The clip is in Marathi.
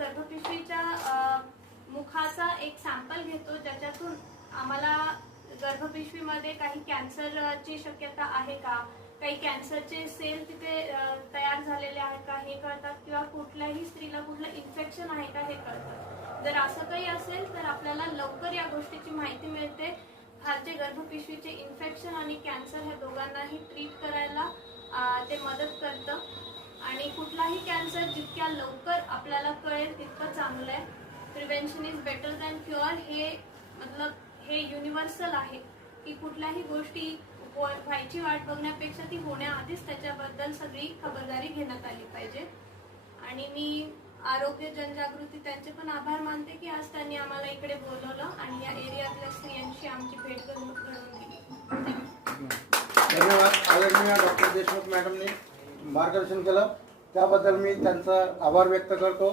गर्भपिशवीच्या मुखाचा एक सॅम्पल घेतो, ज्याच्यातून आम्हाला गर्भपिशवीमध्ये काही कॅन्सरची शक्यता आहे का, काही कॅन्सरचे सेल तिथे तयार झालेले आहेत का हे कळतात, किंवा कुठल्याही स्त्रीला कुठलं इन्फेक्शन आहे का हे कळतं. जर असं काही असेल तर आपल्याला लवकर या गोष्टीची माहिती मिळते. खालचे गर्भपिशवीचे इन्फेक्शन आणि कॅन्सर ह्या दोघांनाही ट्रीट करायला ते मदत करतं. आणि कुठलाही कॅन्सर जितक्या लवकर आपल्याला कळेल तितकं चांगलं आहे. Prevention is better than cure हे युनिव्हर्सल आहे की कुठल्याही गोष्टी व्हायची वाट बघण्यापेक्षा ती होण्याआधीच त्याच्याबद्दल सगळी खबरदारी घेण्यात आली पाहिजे. आणि मी आरोग्य जनजागृती त्यांचे पण आभार मानते की आज त्यांनी आम्हाला इकडे बोलवलं आणि या एरियातल्या स्त्रियांशी आमची भेट घडवून दिली. धन्यवाद. आदरणीय डॉक्टर देशमुख मॅडमने मार्गदर्शन केलं त्याबद्दल मी त्यांचा आभार व्यक्त करतो.